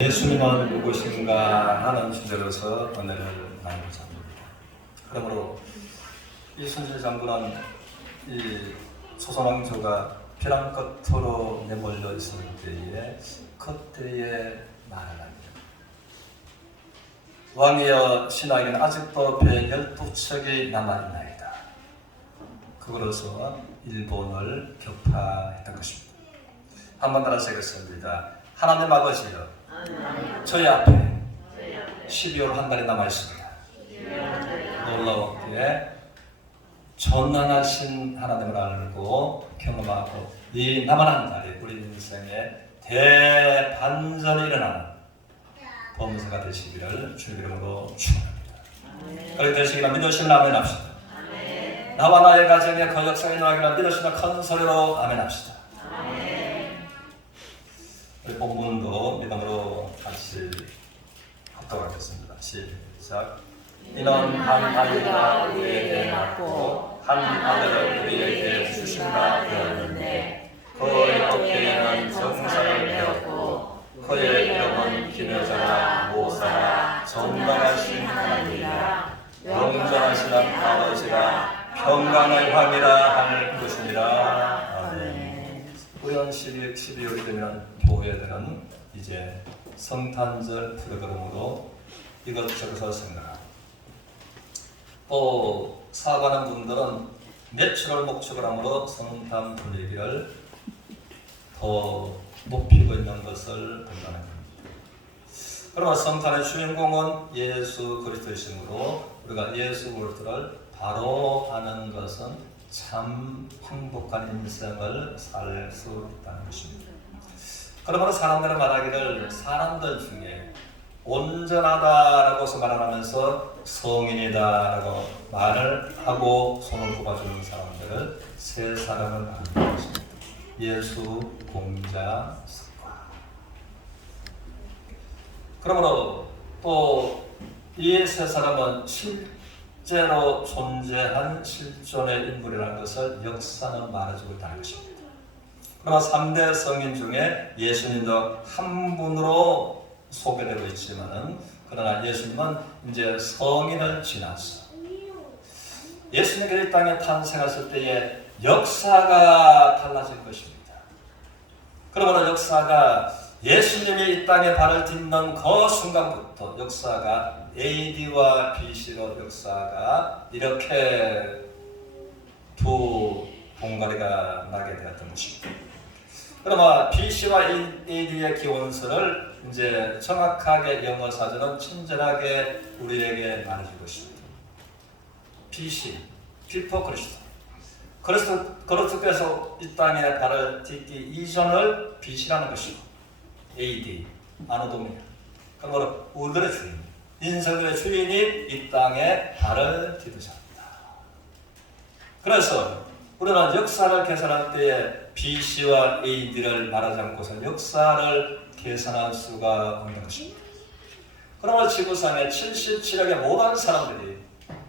예수님은 누구신가 하는 주제로서 오늘을 나누고자 합니다. 그러므로 이순실 장군은 이 조선왕조가 벼랑 끝으로 내몰려 있을 때에 그때의 말을 합니다. 왕이여 신하에게는 아직도 배 12척이 남아있나이다. 그걸로서 일본을 격파했던 것입니다. 한번 따라서 하겠습니다. 하나님 아버지여, 저희 앞에 12월 한 달이 남아있습니다. 놀라웠기에 전능하신 하나님을 알고 경험하고 이 남은 한 달이 우리 인생에 대반전이 일어나는 범사가 되시기를 주의 이름으로 축원합니다. 그렇게 되시기를 믿으시면 아멘합시다. 나와 나의 가정에 그 역사에 일어나기를 믿으시면 큰 소리로 아멘합시다. 우리 본문도 믿음으로 같이 합독하겠습니다. 시작. 이는 한 아이가 우리에게 낳고 한 아들을 우리에게 주신다 되었는데 그의 어깨에는 정사를 메었고 그의 이름은 기묘자라 모사라 전능하신 하나님이라 영전하신 아버지라 평강의 왕이라 할 것이니라. 아멘. 우연 12월이 되면 교회들은 이제 성탄절 프로그램으로 이것저것 생각하고 또 사업하는 분들은 매출을 목적으로 함으로 성탄 분위기를 더 높이고 있는 것을 본다는 겁니다. 그러나 성탄의 주인공은 예수 그리스도이시므로 우리가 예수 그리스도를 바로 아는 것은 참 행복한 인생을 살 수 있다는 것입니다. 그러므로 사람들은 말하기를 사람들 중에 온전하다라고 말하면서 성인이다라고 말을 하고 손을 꼽아주는 사람들을 세 사람을 말하는 것입니다. 예수, 공자, 석가. 그러므로 또 이 세 사람은 실제로 존재한 실존의 인물이라는 것을 역사는 말해주고 있다는 것입니다. 그러나 3대 성인 중에 예수님도 한 분으로 소개되고 있지만은 그러나 예수님은 이제 성인을 지나서 예수님이 이 땅에 탄생하실 때에 역사가 달라질 것입니다. 그러므로 역사가 예수님이 이 땅에 발을 딛는 그 순간부터 역사가 AD와 BC로 역사가 이렇게 두 봉가리가 나게 되었던 것입니다. 그러나 BC와 AD의 기원서를 이제 정확하게 영어 사전은 친절하게 우리에게 말해줄 것입니다. BC, Before Christ. 그리스도께서 이 땅에 발을 딛기 이전을 BC라는 것이고 AD, 아노도미아. 그러므로 우리들의 주인, 인생의 주인이 이 땅에 발을 디디셨다. 그래서 우리는 역사를 계산할 때에 BC와 AD를 말하지 않고서 역사를 계산할 수가 없는 것입니다. 그러므로 지구상의 77억의 모든 사람들이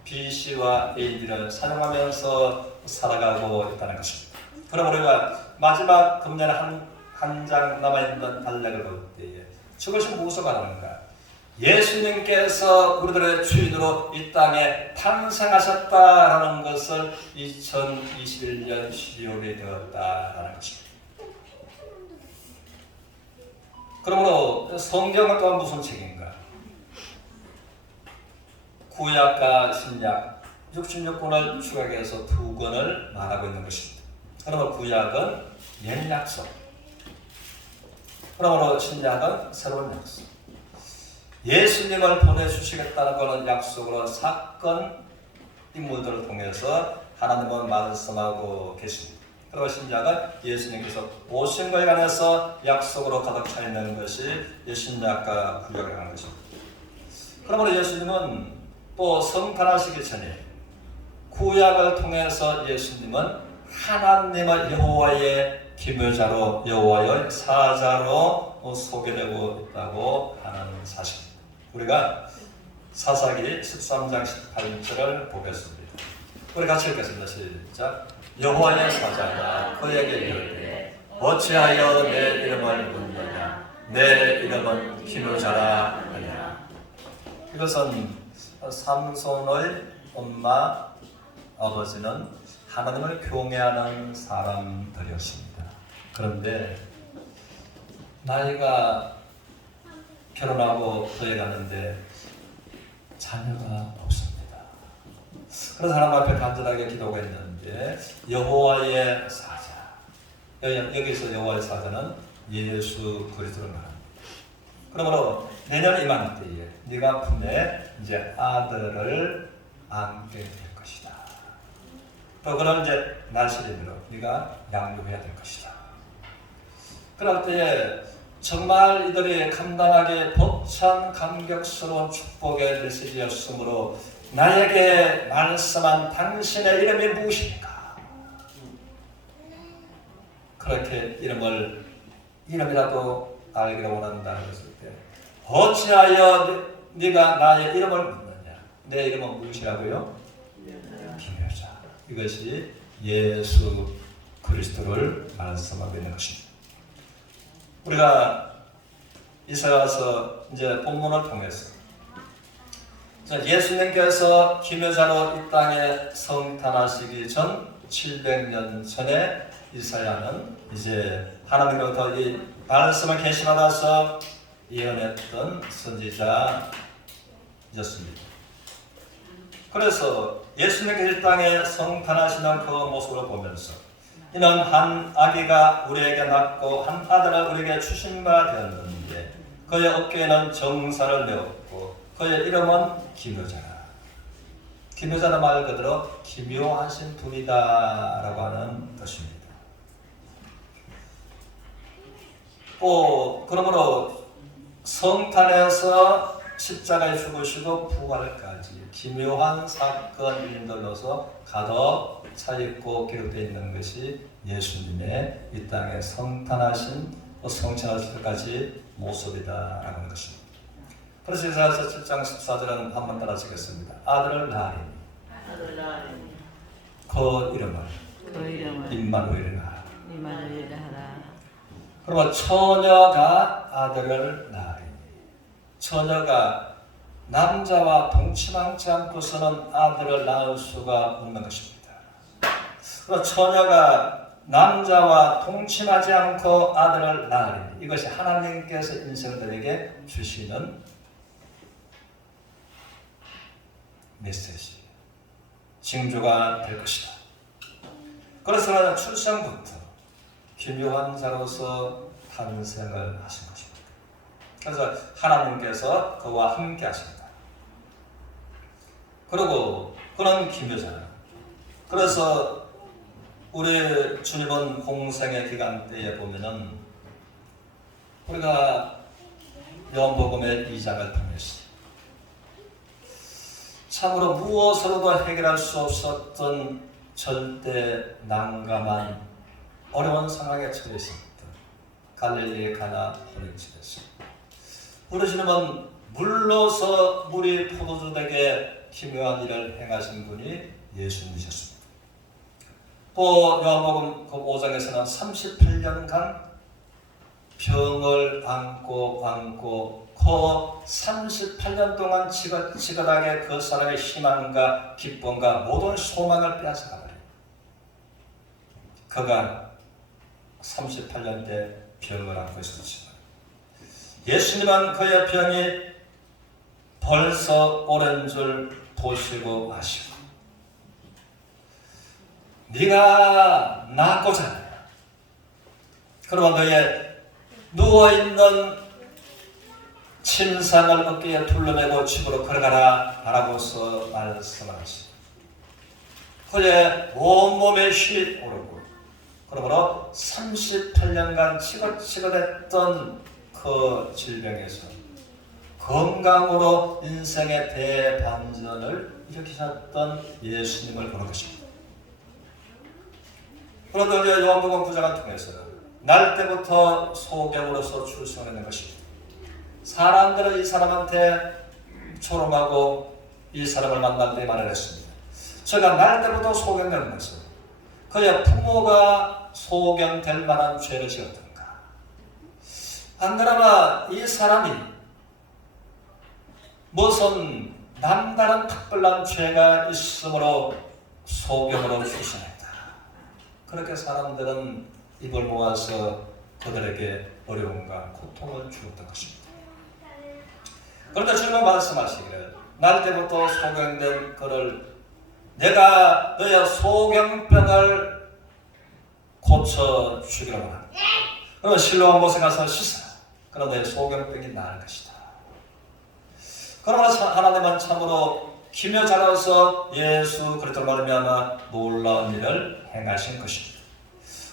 BC와 AD를 사용하면서 살아가고 있다는 것입니다. 그러므로 우리가 마지막 금년에 한 장 남아있는 달력을 볼 때에 저것이 무엇을 말하는가? 예수님께서 우리들의 주인으로 이 땅에 탄생하셨다라는 것을 2021년 12월에 되었다라는 것입니다. 그러므로 성경은 또한 무슨 책인가? 구약과 신약 66권을 추가해서 2권을 말하고 있는 것입니다. 그러므로 구약은 옛 약속, 그러므로 신약은 새로운 약속. 예수님을 보내주시겠다는 것은 약속으로 사건, 인물들을 통해서 하나님은 말씀하고 계십니다. 그리고 신약은 예수님께서 오신 것에 관해서 약속으로 가득 차 있는 것이 신약과 구약에 관한 것입니다. 그러므로 예수님은 또 성탄하시기 전에 구약을 통해서 예수님은 하나님의 여호와의 기묘자로 여호와의 사자로 소개되고 있다고 하는 사실입니다. 우리가 사사기 13장 18절을 보겠습니다. 우리 같이 읽겠습니다. 시작. 여호와의 사자가 그에게 이르되 어찌하여 내 이름을 묻느냐 내 이름은 김효자라 하니라. 이것은 삼손의 엄마 아버지는 하나님을 경외하는 사람들이었습니다. 그런데 나이가 결혼하고 교회 갔는데 자녀가 없습니다. 그래서 하나님 앞에 간절하게 기도했는데 여호와의 사자, 여기서 여호와의 사자는 예수 그리스도를 말합니다. 그러므로 내년 이맘때에 네가 품에 이제 아들을 안게 될 것이다. 또 그런 이제 날씨림으로 네가 양육해야 될 것이다. 그럴 때에 정말 이들이 감당하기 벅찬 감격스러운 축복의 메시지였으므로 나에게 말씀한 당신의 이름이 무엇입니까? 그렇게 이름이라도 알기를 원한다 했을 때 어찌하여 네가 나의 이름을 묻느냐? 내 이름은 무엇이라고요? 김효자. 이것이 예수 그리스도를 말씀하고 있는 것입니다. 우리가 이사야서 이제 본문을 통해서 예수님께서 김효자로 이 땅에 성탄하시기 전 700년 전에 이사야는 이제 하나님으로부터 이 말씀을 계시받아서 예언했던 선지자였습니다. 그래서 예수님께서 이 땅에 성탄하시는 그 모습을 보면서 이는 한 아기가 우리에게 낳고 한 아들을 우리에게 주신 바 되었는데 그의 어깨에는 정사를 메었고 그의 이름은 김효자라. 김효자는 말 그대로 기묘하신 분이다 라고 하는 뜻입니다. 그러므로 성탄에서 십자가에 죽으시고 부활까지 기묘한 사건 일들로서 가득 차있고 기록되어 있는 것이 예수님의 이 땅에 성탄하신 성취하실 때까지 모습이다라고 하는 것입니다. 그래서 이사야서 7장 14절은 한번 따라쓰겠습니다. 아들을 낳으리니 그 이름을 임마누엘이라 하라. 그러면 처녀가 아들을 낳으리니 처녀가 남자와 동침하지 않고서는 아들을 낳을 수가 없는 것입니다. 그러나 처녀가 남자와 동침하지 않고 아들을 낳으리니 이것이 하나님께서 인생들에게 주시는 메시지, 징조가 될 것이다. 그래서 나는 출생부터 기묘한 자로서 탄생을 하신 것입니다. 그래서 하나님께서 그와 함께 하신다. 그리고 그는 기묘자다. 그래서 우리 주님은 공생의 기간 때에 보면은 우리가 요한복음의 2장을 통해서 참으로 무엇으로도 해결할 수 없었던 절대 난감한 어려운 상황에 처해 있었던 갈릴리 가나 혼인집에서 우리 주님은 물러서 물이 포도주 되게 기묘한 일을 행하신 분이 예수님이셨습니다. 또 요한복음 5장에서는 38년간 병을 안고 그 38년 동안 지긋지긋하게 그 사람의 희망과 기쁨과 모든 소망을 빼앗아가버린 그가 38년째 병을 안고 있었지만 예수님은 그의 병이 벌써 오랜 줄 보시고 아시고 네가 낫고자 하냐? 그러면 너의 누워있는 침상을 어깨에 둘러매고 집으로 걸어가라 라고서 말씀하시고 그의 온몸에 휘 오르고 그러므로 38년간 지긋지긋했던 그 질병에서 건강으로 인생의 대반전을 일으키셨던 예수님을 보는 것입니다. 그런데 이제 요한복음 9장을 통해서 날 때부터 소경으로서 출생하는 것입니다. 사람들은 이 사람한테 초롱하고 이 사람을 만날 때 말을 했습니다. 저가 날 때부터 소경되는 것은 그의 부모가 소경될 만한 죄를 지었던가 안 그러나 이 사람이 무슨 남다른 특별한 죄가 있으므로 소경으로 출생했다. 그렇게 사람들은 입을 모아서 그들에게 어려움과 고통을 주었던 것입니다. 그런데 주님은 말씀하시기를 날 때부터 소경된 그를 내가 너의 소경병을 고쳐주기로 한다. 그럼 실로암 못에 가서 씻어라. 그럼 너의 소경병이 나을 것이다. 그러나 하나님은 참으로 기묘 자라서 예수 그리스도로 말미암아 놀라운 일을 행하신 것입니다.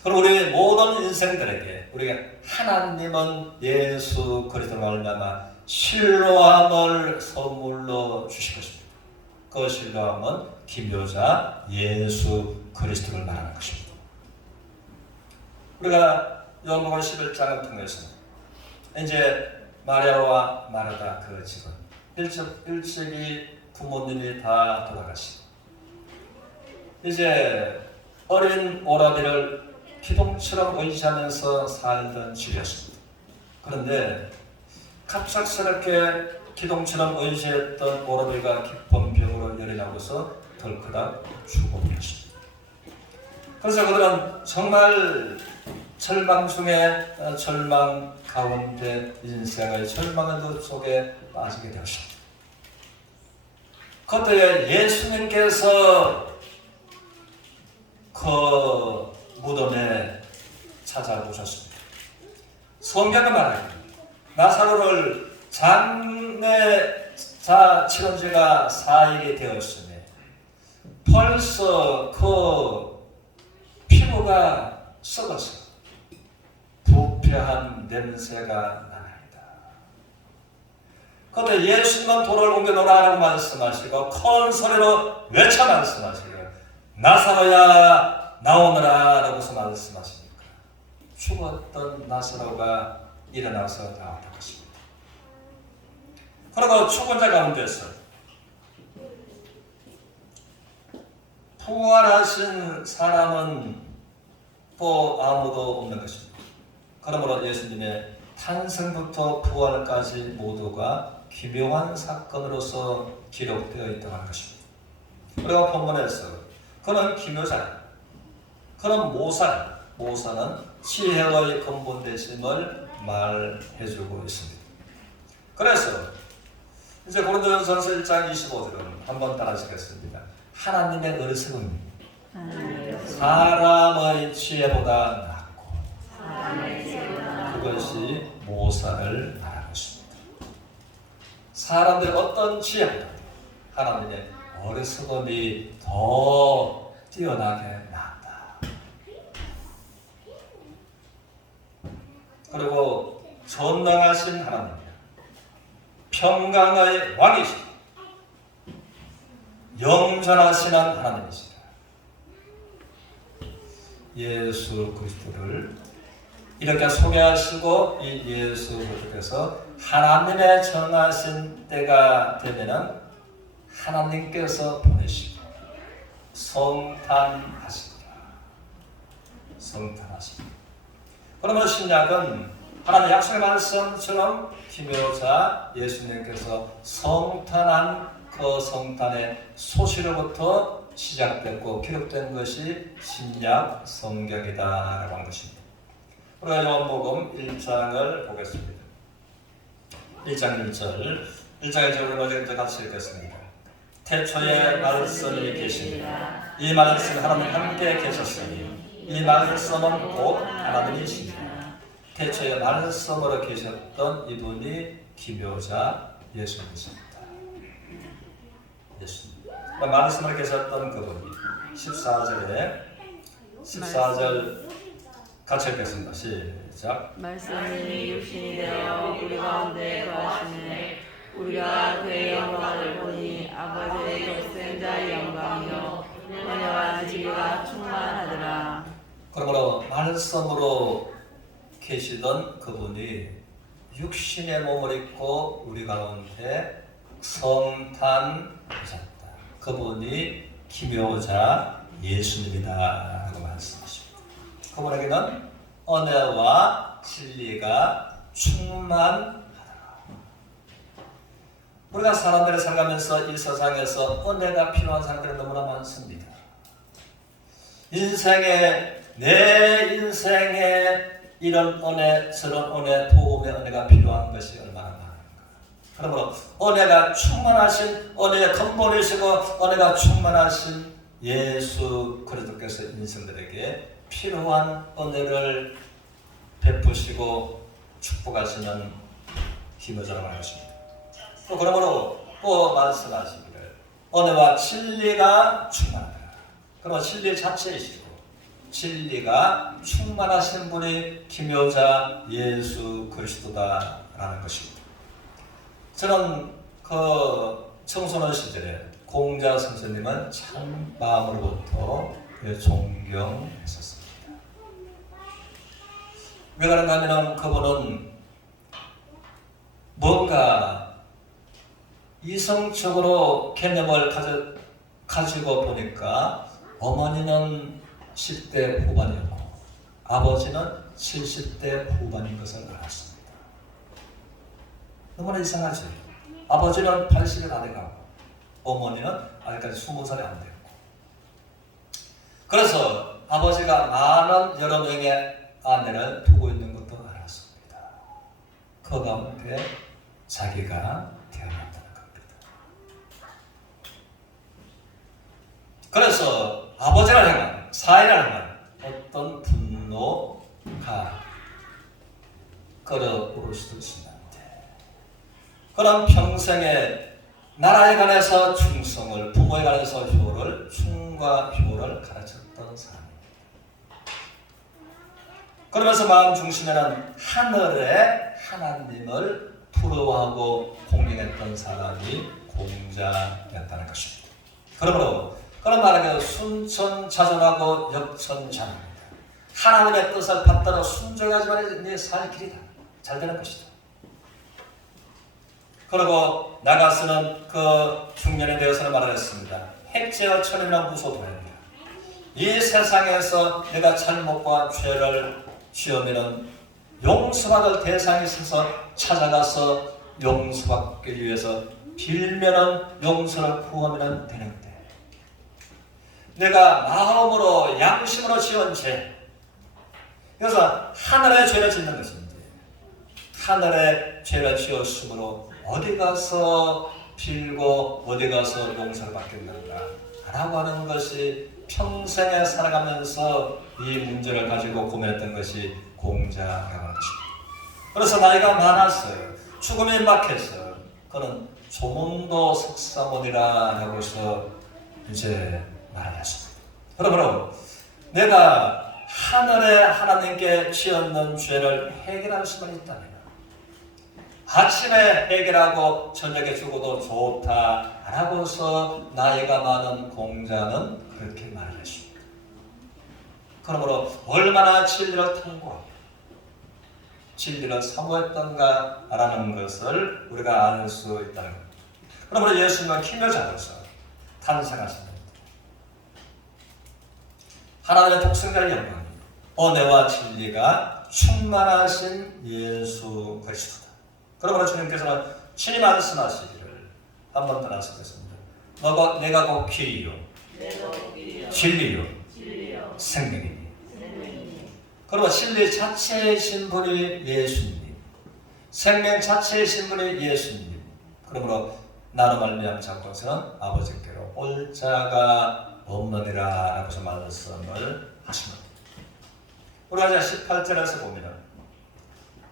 그럼 우리 모든 인생들에게 우리가 하나님은 예수 그리스도로 말미암아 실로암을 선물로 주실 것입니다. 그 실로암은 기묘자 예수 그리스도를 말하는 것입니다. 우리가 요한복음 11장을 통해서 이제 마리아와 마르다 그 집은 일찍이 부모님이 다 돌아가시고 이제 어린 오라비를 기둥처럼 의지하면서 살던 집이었습니다. 그런데 갑작스럽게 기둥처럼 의지했던 오라비가 깊은 병으로 열이 나고서 덜커덕 죽어버렸습니다. 그래서 그들은 정말 절망 중에 절망 가운데 인생의 절망의 속에 빠지게 되었습니다. 그때 예수님께서 그 무덤에 찾아오셨습니다. 성경은 말합니다. 나사로를 장례자 치른 지가 4일이 되었으니 벌써 그 피부가 썩어서 부패한 냄새가 나나이다. 그런데 예수님은 돌을 옮겨놓으라고 말씀하시고 큰 소리로 외쳐 말씀하시고 나사로야 나오너라 라고서 말씀하시니까 죽었던 나사로가 일어나서 나왔던 것입니다. 그리고 죽은 자 가운데서 부활하신 사람은 또 아무도 없는 것입니다. 그러므로 예수님의 탄생부터 부활까지 모두가 기묘한 사건으로서 기록되어 있다는 것입니다. 그리고 본문에서 그는 기묘자, 그는 모사는 지혜의 근본 되심을 말해주고 있습니다. 그래서 이제 고린도전서 1장 25절은 한번 따라하시겠습니다. 하나님의 어리석음이 사람의 지혜보다 낫고 그것이 모사를 말하고 있습니다. 사람들의 어떤 지혜보다 하나님의 어리석음이 더 뛰어나게 낫다. 그리고 전능하신 하나님, 평강의 왕이시다. 영전하신 하나님이시다. 예수 그리스도를 이렇게 소개하시고 이 예수 그리스도께서 하나님의 정하신 때가 되면은 하나님께서 보내시고 성탄하십니다. 그러면 신약은 하나님의 약속의 말씀처럼 기묘자 예수님께서 성탄한 그 성탄의 소시로부터 시작됐고 기록된 것이 신약 성경이다라고 한 것입니다. 우리가 요한복음 1장을 보겠습니다. 1장 1절, 1장의 절을 같이 읽겠습니다. 태초에 말씀이 계시니라. 이 말씀이 하나님 함께 계셨으니 이 말씀은 곧 하나님이시니라. 태초에 말씀으로 계셨던 이분이 기묘자 예수님이십니다. 예수님. 말씀으로 계셨던 그분이 14절 같이 읽겠습니다. 시작. 말씀이 육신이 되어 우리 가운데 거하시네. 우리가 그의 영광을 보니 아버지의 독생자의 영광이요 은혜와 지혜가 충만하더라. 그러므로 말씀으로 계시던 그분이 육신의 몸을 입고 우리 가운데 성탄하셨다. 그분이 기묘자 예수님이다 라고 말씀하십니다. 그분에게는 은혜와 진리가 충만하더라. 우리가 사람들을 살아가면서 이 세상에서 은혜가 필요한 사람들이 너무나 많습니다. 내 인생에 이런 은혜, 저런 은혜, 도움의 은혜가 필요한 것이 얼마나 많은가. 그러므로 은혜가 충만하신, 은혜의 근본이시고 은혜가 충만하신 예수 그리스도께서 인생들에게 필요한 은혜를 베푸시고 축복하시는 기묘자라고 하십니다. 또 그러므로 또 말씀하시기를 은혜와 진리가 충만하다. 그러면 진리 자체이시고 진리가 충만하신 분이 기묘자 예수 그리스도다라는 것입니다. 저는 그 청소년 시절에 공자 선생님은 참 마음으로부터 존경했었습니다. 왜 그런가 하면 그분은 뭔가 이성적으로 개념을 가지고 보니까 어머니는 10대 후반이었고 아버지는 70대 후반인 것을 알았습니다. 너무나 이상하죠. 아버지는 80이 다 돼가고 어머니는 아직까지 20살이 안 됐고, 그래서 아버지가 많은 여러 명의 아내를 두고 있는 것도 알았습니다. 그 가운데 자기가 태어났다는 겁니다. 그래서 아버지를 향한, 사회를 향한 어떤 분노가 끌어오르시는데, 그런 평생에 나라에 관해서 충성을, 부모에 관해서 효를, 충과 효를 가르쳤던 사람입니다. 그러면서 마음 중심에는 하늘의 하나님을 부러워하고 공경했던 사람이 공자였다는 것입니다. 그러므로 그런 말하기로 순천자존하고 역천자존입니다. 하나님의 뜻을 받들어 순종하지만 내 살 길이다. 잘 되는 것이다. 그리고 나가서는 그 중년에 대해서는 말을 했습니다. 핵제어 천이나 무소도입니다. 이 세상에서 내가 잘못과 죄를 지으면 용서받을 대상이 있어서 찾아가서 용서받기 위해서 빌면은 용서를 구하면 되는데, 내가 마음으로 양심으로 지은 죄, 그래서 하늘의 죄를 짓는 것인데 하늘의 죄를 지었으므로 어디 가서 빌고 어디 가서 용서를 받겠는가 라고 하는 것이 평생에 살아가면서 이 문제를 가지고 고민했던 것이 공자라고 하는 것입니다. 그래서 나이가 많았어요. 죽음이 임박했어요. 그는 조문도 석사모니라 하고서 이제 말을 했습니다. 그러므로 내가 하늘의 하나님께 지었는 죄를 해결할 수만 있다면 아침에 해결하고 저녁에 죽어도 좋다라고서 나이가 많은 공자는 그렇게 말을 했습니다. 그러므로 얼마나 진리를 탐구하고 진리를 사모했던가라는 것을 우리가 알 수 있다는 겁니다. 그러므로 예수님은 기묘자로서 탄생하십니다. 하나님의 독생자의 영광, 은혜와 진리가 충만하신 예수 그리스도다. 그러므로 주님께서는 친히 말씀하시기를 한 번 더 말씀하셨습니다. 내가 곧 길이요, 진리요, 생명이니. 그러므로 진리 자체이신 분이 예수님, 생명 자체이신 분이 예수님. 그러므로 나로 말미암아 자고서는 아버지께로 올 자가 없느니라 라고서 말씀을 하십니다. 우리가 이제 18절에서 보면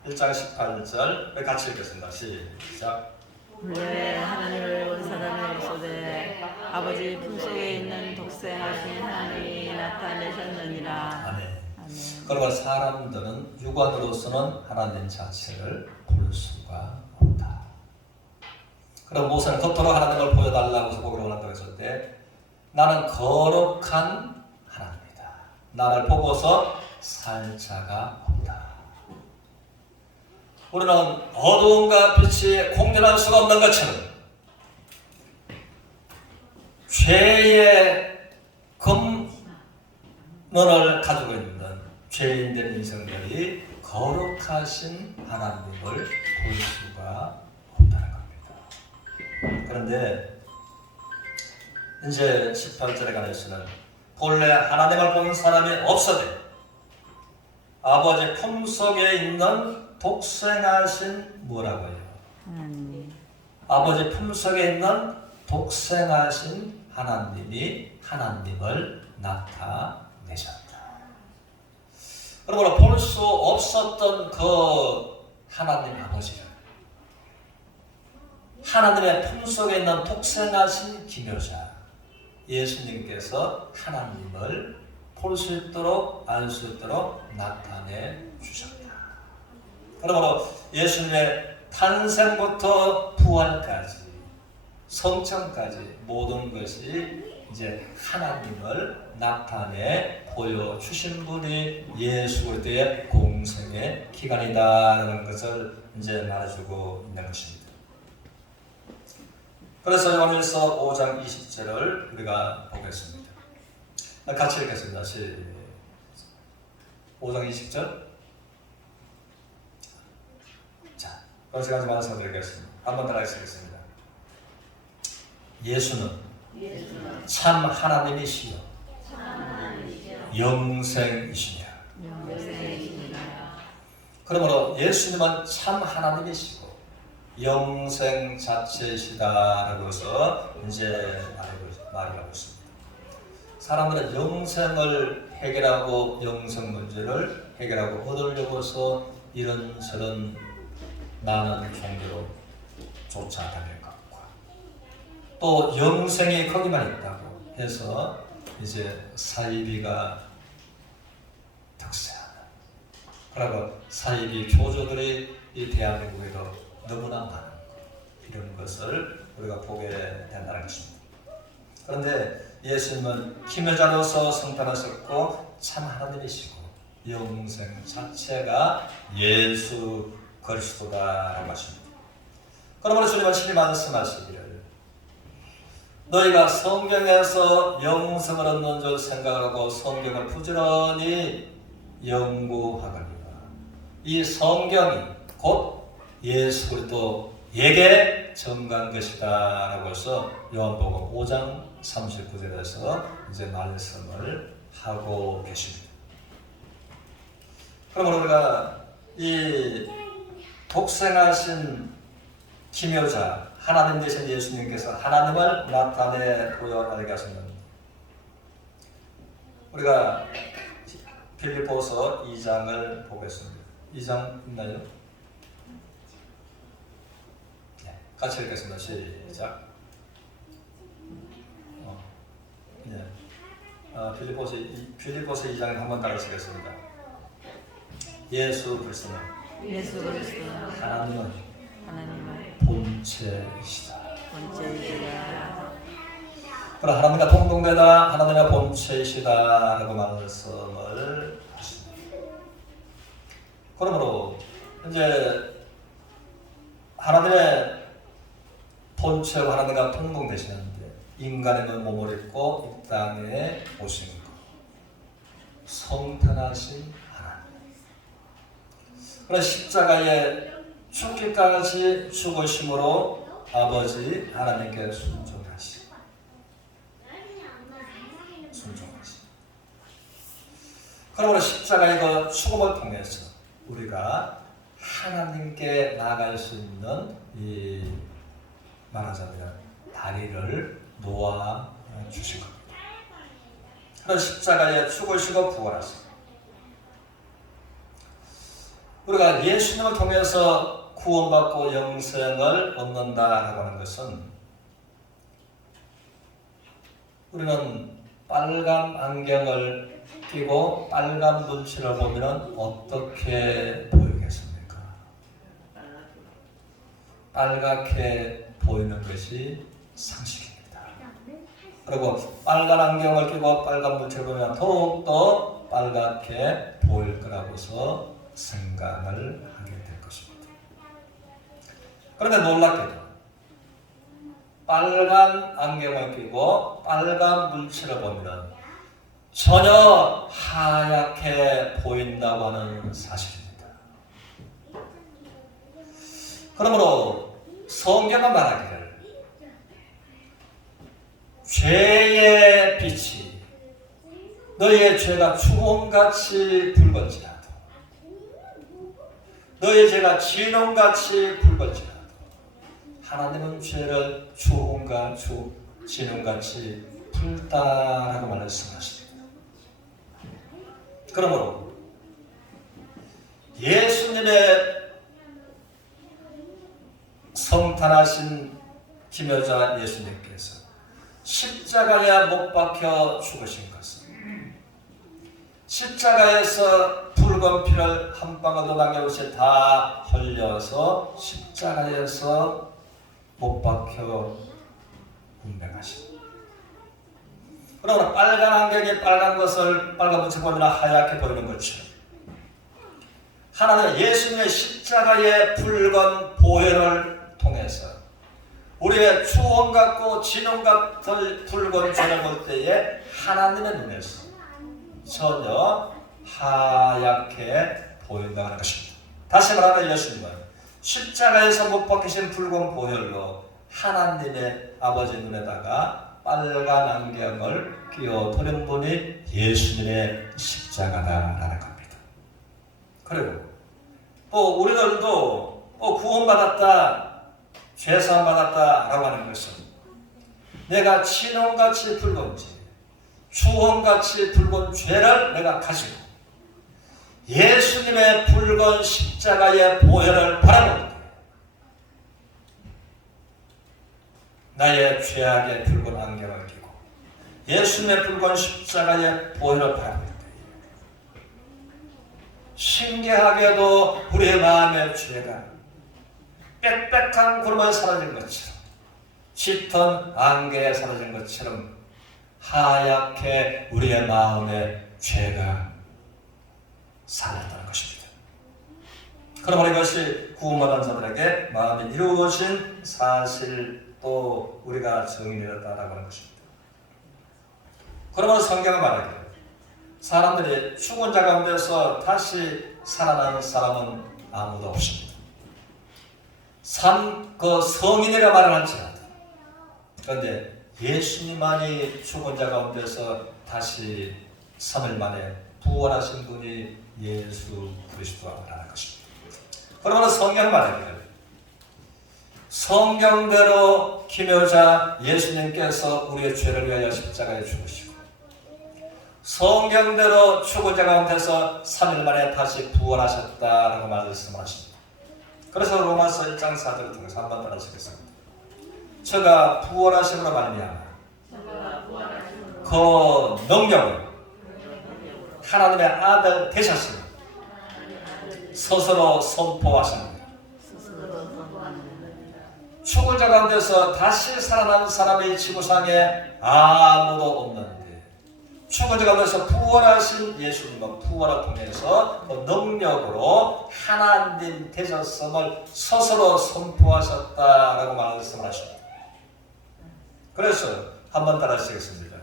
1장 18절 같이 읽겠습니다. 시작. 본래 하나님을 본 사람의 모습에 아버지 품속에 있는 독생하신 하나님이 나타내셨느니라. 아멘. 아멘. 그러나 사람들은 육안으로서는 하나님 자체를 볼 수가 없다. 그럼 모세는 겉으로 하나님을 보여달라고 보기로 원한다고 했을 때 나는 거룩한 하나님이다. 나를 보고서 살 자가 없다. 우리는 어두움과 빛이 공존할 수가 없는 것처럼 죄의 근원을 가지고 있는 죄인된 인생들이 거룩하신 하나님을 볼 수가 없다는 겁니다. 그런데 이제 18절에 관해서는 본래 하나님을 본 사람이 없어도 아버지 품속에 있는 독생하신 뭐라고요? 아버지 품속에 있는 독생하신 하나님이 하나님을 나타내셨다. 그러므로 볼 수 없었던 그 하나님 아버지를 하나님의 품속에 있는 독생하신 기묘자 예수님께서 하나님을 볼 수 있도록 알 수 있도록 나타내 주셨다. 그러므로 예수님의 탄생부터 부활까지 성천까지 모든 것이 이제 하나님을 나타내 보여주신 분이 예수 그리스도의 공생의 기간이다라는 것을 이제 말해주고 있는 것입니다. 그래서 요한일서 5장 20절을 우리가 보겠습니다. 같이 읽겠습니다. 5장 20절. 자, 그래서 제가 말씀드리겠습니다. 한번 따라 읽겠습니다. 예수는 참 하나님이시여 영생이시냐. 그러므로 예수님은 참 하나님이시고 영생 자체이시다라고 해서 이제 말하고 있습니다. 사람들은 영생을 해결하고 영생 문제를 해결하고 얻으려고 해서 이런저런 많은 종교로 쫓아다닐 것과 또 영생이 거기만 있다고 해서 이제 사이비가 득세하는 그리고 사이비 교조들이 이 대한민국에도 너무나 많은 이런 것을 우리가 보게 된다는 것입니다. 그런데 예수님은 기묘자로서 성탄하셨고 참 하나님이시고 영생 자체가 예수 그리스도다라고 하십니다. 그러므로 주님은 친히 말씀하시기를 너희가 성경에서 영생을 얻는 줄 생각하고 성경을 부지런히 연구하거니와 이 성경이 곧 예수 그리스도에게 전간 것이다 라고 해서 요한복음 5장 39절에서 이제 말씀을 하고 계십니다. 그러므로 우리가 이 독생하신 기묘자 하나님 되신 예수님께서 하나님을 나타내 보여하게 하셨는 우리가 빌립보서 2장을 보겠습니다. 2장 있나요? 네, 같이 읽겠습니다. 시작. 네. 빌립보서 2장 한번 따라하시겠습니다. 예수 그리스도는 하나님의 본체이시다. 그럼 하나님과 동등되다 하나님의 본체이시다라고 말씀을 하십니다. 그러므로 이제 하나님의 본체와 하나님과 동등되시는데 인간의 몸을 입고 이 땅에 오신 것 성탄하신 하나님 그런 십자가에 죽기까지 죽으심으로 아버지 하나님께 순종하시. 그러므로 십자가의 그 죽음을 통해서 우리가 하나님께 나아갈 수 있는 이 말하자면 다리를 놓아 주신 겁니다. 그런 십자가에 죽으시고 부활하시고 우리가 예수님을 통해서 구원받고 영생을 얻는다라고 하는 것은 우리는 빨간 안경을 끼고 빨간 물질을 보면 어떻게 보이겠습니까? 빨갛게 보이는 것이 상식입니다. 그리고 빨간 안경을 끼고 빨간 물질을 보면 더욱더 빨갛게 보일 거라고서 생각을 하게 될 것입니다. 그런데 놀랍게도 빨간 안경을 끼고 빨간 물질을 보면 전혀 하얗게 보인다고 하는 사실입니다. 그러므로 성경은 말하기를 죄의 빛이 너희의 죄가 추홍같이 붉은지라도 너희의 죄가 진홍같이 붉은지라도 하나님은 죄를 추홍과 진홍같이 붉다라고 말씀하십니다. 그러므로 예수님의 성탄하신 김여자 예수님께서 십자가에 못 박혀 죽으신 것은 십자가에서 붉은 피를 한 방울도 남김없이 다 흘려서 십자가에서 못 박혀 운명하신. 그러나 빨간 안경이 빨간 것을 빨간 무채 보이나 하얗게 보이는 것처럼 하나는 예수님의 십자가의 붉은 보혈을 통해서 우리의 추원 같고 진홍 같은 붉은 죄를 볼 때에 하나님의 눈에서 전혀 하얗게 보인다는 것입니다. 다시 말하면 예수님은 십자가에서 못 박히신 붉은 보혈로 하나님의 아버지 눈에다가 빨간 안경을 끼워드린 분이 예수님의 십자가다라는 겁니다. 그리고 또 우리들도 구원받았다, 죄사함 받았다라고 하는 것은 내가 진홍같이 붉은지 추홍같이 붉은 죄를 내가 가지고 예수님의 붉은 십자가의 보혈을 바라볼 때 나의 죄악의 붉은 안경을 끼고 예수님의 붉은 십자가의 보혈을 바라볼 때 신기하게도 우리의 마음의 죄가 빽빽한 구름에 사라진 것처럼 짙은 안개에 사라진 것처럼 하얗게 우리의 마음의 죄가 사라졌다는 것입니다. 그러므로 이것이 구원받은 자들에게 마음이 이루어진 사실도 우리가 증인이었다라고 하는 것입니다. 그러므로 성경은 말하기를 사람들이 죽은 자 가운데서 다시 살아나는 사람은 아무도 없습니다. 성인이라 말을 할지라도 그런데 예수님만이 죽은 자 가운데서 다시 3일 만에 부활하신 분이 예수 그리스도라는 것입니다. 그러므로 성경 말하기를 성경대로 김여자 예수님께서 우리의 죄를 위하여 십자가에 죽으시고 성경대로 죽은 자 가운데서 3일 만에 다시 부활하셨다라고 말씀하십니다. 그래서 로마서 1장 4절을 통해서 한번 따라하시겠습니다. 저가 부활하심으로 말미암아 그 능력을 하나님의 아들 되셨으니 스스로 선포하십니다. 죽은 자 가운데서 다시 살아난 사람이 지구상에 아무도 없는데 죽은 자 가운데서 부활하신 예수님은 부활을 통해서 그 능력으로 하나님 되셨음을 스스로 선포하셨다라고 말씀하십니다. 그래서 한번 따라하시겠습니다.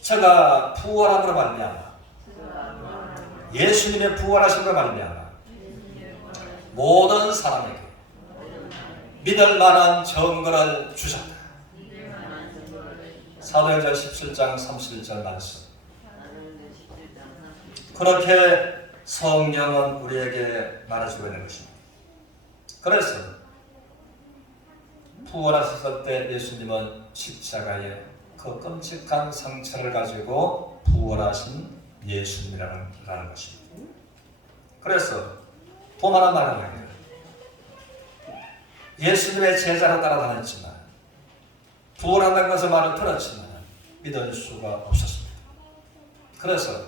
제가 부활함으로 말미암아 예수님의 부활하심으로 말미암아 모든 사람에게 믿을 만한 증거를 주셨다. 사도행전 17장 31절 말씀. 그렇게 성경은 우리에게 말해주고 있는 것입니다. 그래서 부활하셨을 때 예수님은 십자가에 그 끔찍한 상처를 가지고 부활하신 예수님이라는 것입니다. 그래서 또 하나 말하면 예수님의 제자로 따라다녔지만 부활한다는 것을 말을 들었지만 믿을 수가 없었습니다. 그래서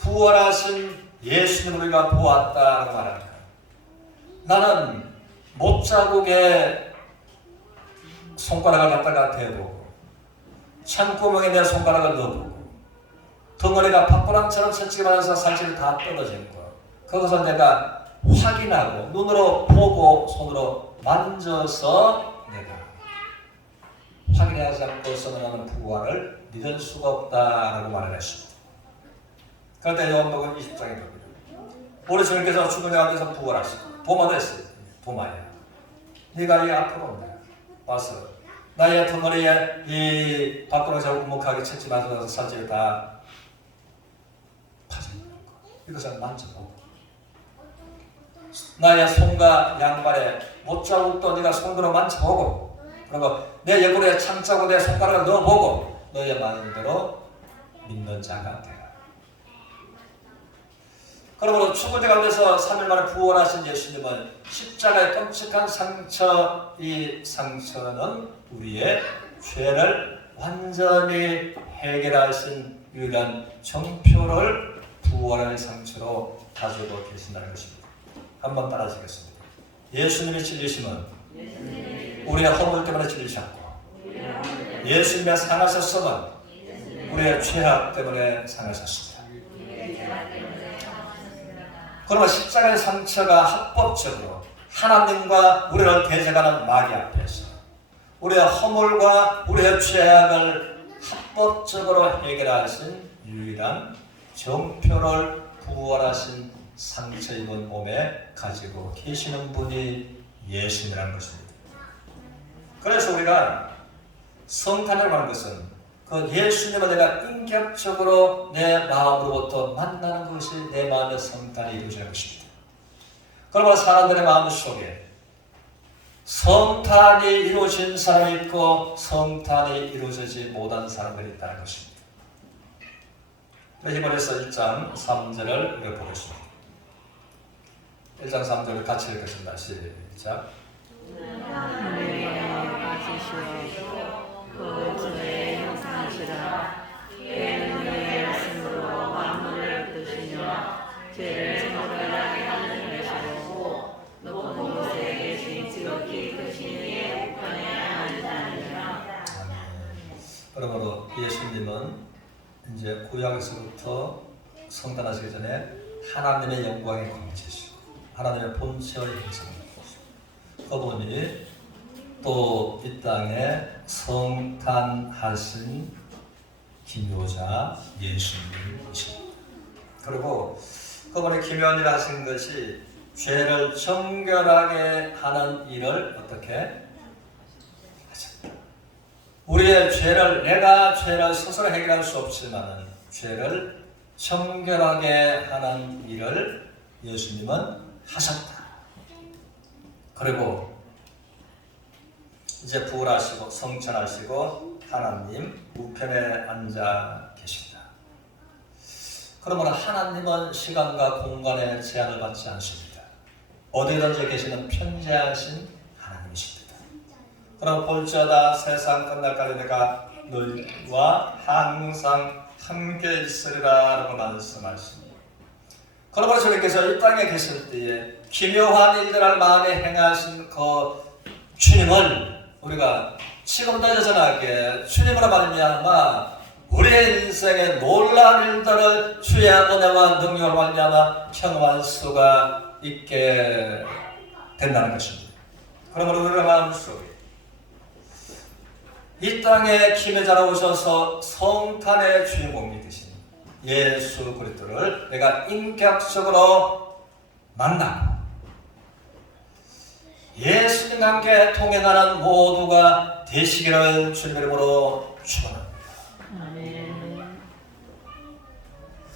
부활하신 예수님을 우리가 보았다고 말합니다. 나는 못자국에 손가락을 갖다가 대보고 창구멍에 내 손가락을 넣어보고 덩어리가 팥고랑처럼 채찍이 맞아서 살집이 다 떨어진 거 그것을 내가 확인하고 눈으로 보고 손으로 만져서 내가 확인하지 않고서는 나는 부활을 믿을 수가 없다라고 말을 했습니다. 그런데 요한복음 20장에 보면 우리 주님께서 죽은 자 가운데서 부활하시고 도마도 했어요. 도마야, 네가 이 앞으로 와서 나의 덩어리에 이 밖으로 자꾸 묵묵하게 채지 마셔서 살찌게 다 파진 거. 이것을 만져보고 나의 손과 양발에 못자국도 네가 손으로 만져보고 그리고 내 옆구리에 창자고 내 손가락을 넣어보고 너의 마음대로 믿는 자가 되라. 그러므로 죽은 자 가운데서 3일 만에 부활하신 예수님은 십자가의 끔찍한 상처, 이 상처는 우리의 죄를 완전히 해결하신 유일한 정표를 부활의 상처로 가지고 계신다는 것입니다. 한번 따라하시겠습니다. 예수님의 찔리심은 우리의 허물 때문에 찔리셨고 예수님의 상하셨음은 우리의 죄악 때문에 상하셨습니다. 그러면 십자가의 상처가 합법적으로 하나님과 우리를 대적하는 마귀 앞에서 우리의 허물과 우리의 죄악을 합법적으로 해결하신 유일한 정표를 부활하신 상처 입은 몸에 가지고 계시는 분이 예수님이라는 것입니다. 그래서 우리가 성탄을 하는 것은 그 예수님을 내가 인격적으로 내 마음으로부터 만나는 것이 내 마음의 성탄이 이루어지는 것입니다. 그러므로 사람들의 마음 속에 성탄이 이루어진 사람이 있고 성탄이 이루어지지 못한 사람들이 있다는 것입니다. 히브리서 1장 3절을 읽어보겠습니다. 1장 3절을 같이 읽겠습니다. 시작. 그러므로 예수님은 이제 구약에서부터 성탄하시기 전에 하나님의 영광의 광채시고 하나님의 본체의 형상이시고 그분이 또 이 땅에 성탄하신 기묘자 예수님이십니다. 그리고 그분이 기묘한 일을 하신 것이 죄를 정결하게 하는 일을 어떻게 하셨다. 우리의 죄를 내가 죄를 스스로 해결할 수 없지만 죄를 정결하게 하는 일을 예수님은 하셨다. 그리고 이제 부활하시고 성천하시고 하나님 우편에 앉아 계신다. 그러므로 하나님은 시간과 공간의 제한을 받지 않습니다. 어디든지 계시는 편재하신 하나님이십니다. 그럼 볼지어다 세상 끝날까지 내가 너희와 항상 함께 있으리라 라고 말씀하십니다. 그러므로 주님께서 이 땅에 계실 때에 기묘한 일들을 마음에 행하신 그 주님을 우리가 지금도 여전하게 주님으로 말미암아 우리의 인생에 놀라운 일들을 주의 은혜와 능력을 말미암아 경험할 수가 있게 된다는 것입니다. 그러므로 우리의 마음속에 이 땅에 김에 자라오셔서 성탄의 주인공이 되신 예수 그리스도를 내가 인격적으로 만나고 예수님과 함께 통행하는 모두가 되시기를 주님의 이름으로 축원합니다.